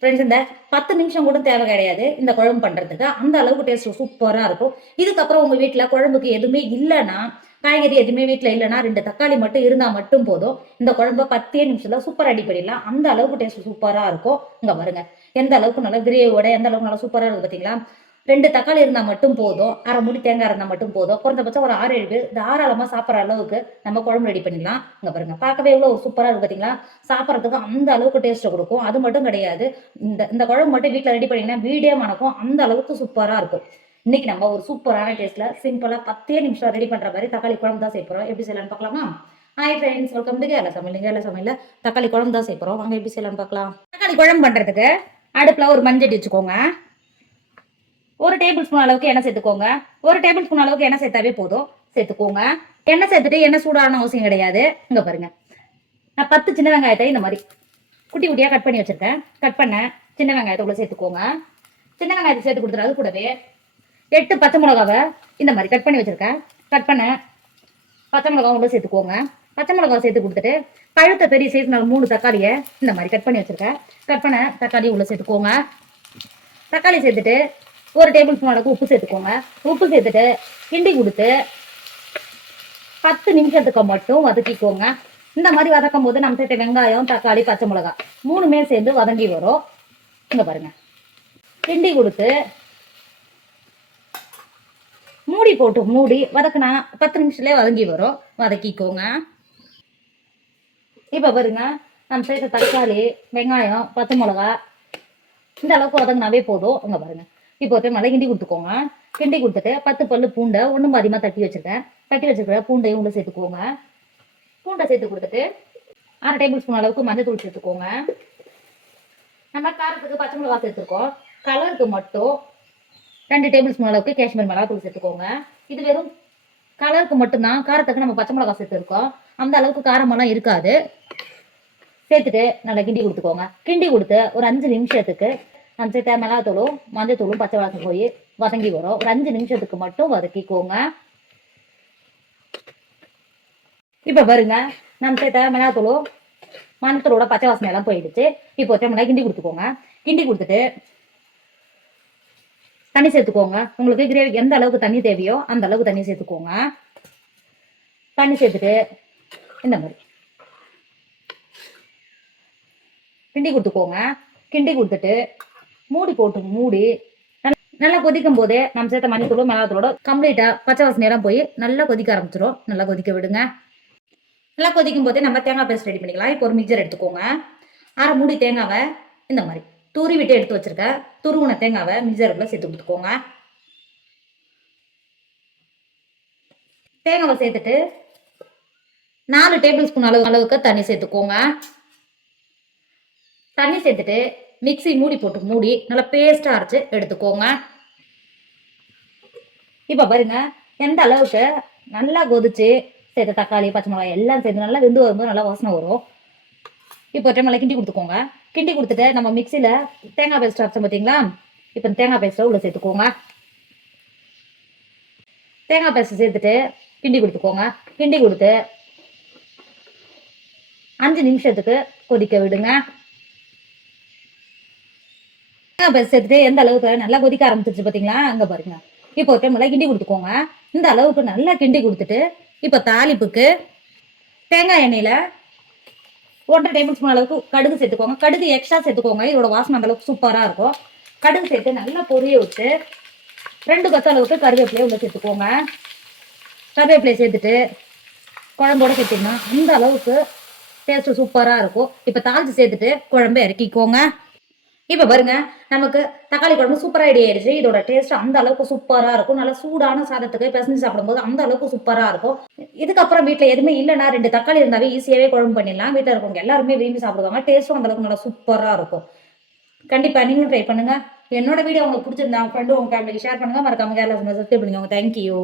Friends இந்த 10 நிமிஷம் கூட தேவை கிடையாது இந்த குழம்பு பண்ணுறதுக்கு. அந்த அளவுக்கு டேஸ்ட் சூப்பரா இருக்கும். இதுக்கப்புறம் உங்க வீட்ல குழம்புக்கு எதுவுமே இல்லன்னா, காய்கறி எதுவுமே வீட்ல இல்லன்னா 2 தக்காளி மட்டும் இருந்தா மட்டும் போதும். இந்த குழம்ப 10 நிமிஷத்துல சூப்பரா ரெடி பண்ணிடலாம். அந்த அளவுக்கு டேஸ்ட் சூப்பரா இருக்கும். இங்க பாருங்க. எந்த அளவுக்கு நல்லா கிரேவியோட எந்த அளவுக்கு நல்லா சூப்பரா இருக்கு பார்த்தீங்களா? 2 தக்காளி இருந்தா மட்டும் போதும். 1/2 மூடி தேங்காய் இருந்தா மட்டும் போதும். குறைந்தபட்சம் ஒரு 6, 7 பேர் தாராளமா சாப்பிடுற அளவுக்கு நம்ம குழம்பு ரெடி பண்ணிடலாம். இங்க பாருங்க. பார்க்கவே எவ்வளோ சூப்பரா இருக்கு பார்த்தீங்களா? சாப்பிடுறதுக்கு அந்த அளவுக்கு டேஸ்ட் குடுக்கும். அது மட்டும் கிடையாது. இந்த இந்த குழம்பு மட்டும் வீட்ல ரெடி பண்ணீங்கன்னா வீடே மணக்கும். அந்த அளவுக்கு சூப்பரா இருக்கும். இன்னைக்கு நம்ம ஒரு சூப்பரான டேஸ்ட்ல சிம்பிளா 10 நிமிஷம் ரெடி பண்ற மாதிரி தக்காளி குழம்பு தான் செய்ய போறோம். எப்படி செய்யலாம்னு பார்க்கலாமா? Hi friends, welcome to Kerala சமையல். கேரளா சமையல்ல தக்காளி குழம்பு தான் செய்ய போறோம். வாங்க எப்படி செய்யலாம்னு பார்க்கலாம். தக்காளி குழம்பு பண்றதுக்கு அடுப்புல ஒரு மஞ்சட்டி வச்சுக்கோங்க. 1 டேபிள் ஸ்பூன் அளவுக்கு எண்ணெய் சேர்த்துக்கோங்க. 1 டேபிள் ஸ்பூன் அளவுக்கு எண்ணெய் சேர்த்தாவே போதும். சேர்த்துக்கோங்க. எண்ணெய் சேர்த்துட்டு எண்ணெய் சூடான அவசியம் கிடையாது. இங்க பாருங்க. நான் 10 சின்ன வெங்காயத்தை இந்த மாதிரி குட்டி குட்டியா கட் பண்ணி வச்சிருக்கேன். கட் பண்ண சின்ன வெங்காயத்தை உள்ள சேர்த்துக்கோங்க. சின்ன வெங்காயத்தை சேர்த்து கொடுத்துட்டு அது கூடவே 8 பச்சை மிளகாவை இந்த மாதிரி கட் பண்ணி வச்சிருக்கேன். கட் பண்ண பச்சை மிளகாவை உள்ள சேர்த்துக்கோங்க. பச்சை மிளகாவை சேர்த்து கொடுத்துட்டு பழுத்த பெரிய சைஸ் 3 தக்காளியை இந்த மாதிரி கட் பண்ணி வச்சிருக்கேன். கட் பண்ண தக்காளி உள்ள சேர்த்துக்கோங்க. தக்காளி சேர்த்துட்டு 1 டேபிள் ஸ்பூன் அளவுக்கு உப்பு சேர்த்துக்கோங்க. உப்பு சேர்த்துட்டு கிண்டி கொடுத்து 10 நிமிஷத்துக்கு மட்டும் வதக்கிக்கோங்க. இந்த மாதிரி வதக்கும் போது நம்ம சேர்த்த வெங்காயம், தக்காளி, பச்சை மிளகாய் 3மே சேர்ந்து வதங்கி வரும். இங்க பாருங்க. கிண்டி கொடுத்து மூடி போட்டு மூடி வதக்குனா 10 நிமிஷத்துலேயே வதங்கி வரும். வதக்கிக்கோங்க. இப்போ பாருங்க, நம்ம சேர்த்த தக்காளி, வெங்காயம், பச்சை மிளகாய் இந்த அளவுக்கு வதங்கினாவே போதும். இங்க பாருங்க. இப்போ நல்லா கிண்டி கொடுத்துக்கோங்க. கிண்டி கொடுத்துட்டு 10 பல்லு பூண்டை ஒன்றும் பாதியமாக தட்டி வச்சிருக்கேன். தட்டி வச்சிருக்கிற பூண்டையும் உள்ள சேர்த்துக்கோங்க. பூண்டை சேர்த்து கொடுத்துட்டு 1/2 டேபிள் ஸ்பூன் அளவுக்கு மஞ்சள் தூள் சேர்த்துக்கோங்க. நம்ம காரத்துக்கு பச்சை மிளகாய் சேர்த்துருக்கோம். கலருக்கு மட்டும் 2 டேபிள் ஸ்பூன் அளவுக்கு காஷ்மீர் மிளகாய் தூள் சேர்த்துக்கோங்க. இது வெறும் கலருக்கு மட்டும்தான். காரத்துக்கு நம்ம பச்சை மிளகாய் சேர்த்துருக்கோம். அந்த அளவுக்கு காரமெல்லாம் இருக்காது. சேர்த்துட்டு நல்லா கிண்டி கொடுத்துக்கோங்க. கிண்டி கொடுத்து ஒரு 5 நிமிஷத்துக்கு நம்ம சேர்த்த மிளகாத்தூளும் மஞ்சள் தூளும் பச்சை வாசம் போய் வதங்கி வரும். ஒரு 5 நிமிஷத்துக்கு மட்டும் வதக்கிக்கோங்க. இப்போ பாருங்க, நம்ம சேர்த்த மிளகாத்தூளும் மஞ்சத்தூளோட பச்சை வாசனை எல்லாம் போயிடுச்சு. இப்போ நல்லா கிண்டி கொடுத்துக்கோங்க. கிண்டி கொடுத்துட்டு தண்ணி சேர்த்துக்கோங்க. உங்களுக்கு கிரேவி எந்த அளவுக்கு தண்ணி தேவையோ அந்த அளவுக்கு தண்ணி சேர்த்துக்கோங்க. தண்ணி சேர்த்துட்டு இந்த மாதிரி கிண்டி கொடுத்துக்கோங்க. கிண்டி கொடுத்துட்டு மூடி போட்டு மூடி நல்லா கொதிக்கும் போதே நம்ம சேர்த்த மஞ்சத்தூளும் மிளகாத்தூளோட கம்ப்ளீட்டா பச்சை வாசனை எல்லாம் போய் நல்லா கொதிக்க ஆரம்பிச்சிடும். நல்லா கொதிக்க விடுங்க. நல்லா கொதிக்கும் போதே நம்ம தேங்காய் பேஸ்ட் ரெடி பண்ணிக்கலாம். இப்போ ஒரு மிக்சர் எடுத்துக்கோங்க. 1/2 மூடி தேங்காவை இந்த மாதிரி துருவி விட்டு எடுத்து வச்சிருக்கேன். துருவின தேங்காவை மிக்சருக்குள்ள சேர்த்து கொடுத்துக்கோங்க. தேங்காவை சேர்த்துட்டு 4 டேபிள் ஸ்பூன் அளவுக்கு தண்ணி சேர்த்துக்கோங்க. தண்ணி சேர்த்துட்டு மிக்ஸி மூடி போட்டு மூடி நல்லா பேஸ்டா அரைச்சு எடுத்துக்கோங்க. இப்போ பாருங்க, எந்த அளவுக்கு நல்லா கொதிச்சு சேர்த்த தக்காளி, பச்சை மிளகாய் எல்லாம் சேர்த்து நல்லா வெந்து வரும்போது நல்லா வாசனை வரும். இப்போ நல்லா கிண்டி கொடுத்துக்கோங்க. கிண்டி கொடுத்துட்டு நம்ம மிக்சியில் தேங்காய் பேஸ்ட் அரைச்சோம் பார்த்தீங்களா? இப்போ தேங்காய் பேஸ்ட்டை உள்ள சேர்த்துக்கோங்க. தேங்காய் பேஸ்ட் சேர்த்துட்டு கிண்டி கொடுத்துக்கோங்க. கிண்டி கொடுத்து 5 நிமிஷத்துக்கு கொதிக்க விடுங்க. தேங்காய் பேஸ்ட் சேர்த்துட்டு எந்த அளவுக்கு நல்லா கொதிக்க ஆரம்பிச்சிருச்சு பார்த்தீங்களா? அங்கே பாருங்க. இப்போ நல்லா கிண்டி கொடுத்துக்கோங்க. இந்த அளவுக்கு நல்லா கிண்டி கொடுத்துட்டு இப்போ தாளிப்புக்கு தேங்காய் எண்ணெயில் 1/2 டேபிள் ஸ்பூன் அளவுக்கு கடுகு சேர்த்துக்கோங்க. கடுகு எக்ஸ்ட்ரா சேர்த்துக்கோங்க. இதோட வாசனை அந்த அளவுக்கு சூப்பராக இருக்கும். கடுகு சேர்த்து நல்லா பொரிய விட்டு 2 கொத்த அளவுக்கு கருவேப்பிலையை உள்ள சேர்த்துக்கோங்க. கருவேப்பிலையை சேர்த்துட்டு குழம்போட சேர்த்திங்கன்னா அந்த அளவுக்கு டேஸ்ட்டு சூப்பராக இருக்கும். இப்போ தாளிச்சு சேர்த்துட்டு குழம்பு இறக்கிக்கோங்க. இப்போ பாருங்க, நமக்கு தக்காளி குழம்பு சூப்பராக ரெடி ஆயிடுச்சு. இதோட டேஸ்ட் அந்த அளவுக்கு சூப்பராக இருக்கும். நல்லா சூடான சாதத்துக்கு பிசைஞ்சு சாப்பிடும்போது அந்த அளவுக்கு சூப்பராக இருக்கும். இதுக்கப்புறம் வீட்டில் எதுவுமே இல்லைன்னா 2 தக்காளி இருந்தாவே ஈஸியாகவே குழம்பு பண்ணிடலாம். வீட்டில் இருக்கவங்க எல்லாருமே விரும்பி சாப்பிடுவாங்க. டேஸ்ட்டும் அந்த அளவுக்கு நல்லா சூப்பராக இருக்கும். கண்டிப்பாக நீங்களும் ட்ரை பண்ணுங்க. என்னோட வீடியோ உங்களுக்கு பிடிச்சிருந்தா ஃப்ரெண்டு உங்க ஃபேமிலிக்கு ஷேர் பண்ணுங்க. மறக்காம கேரளா சப்ஸ்கிரைப் பண்ணுங்க. தேங்க்யூ.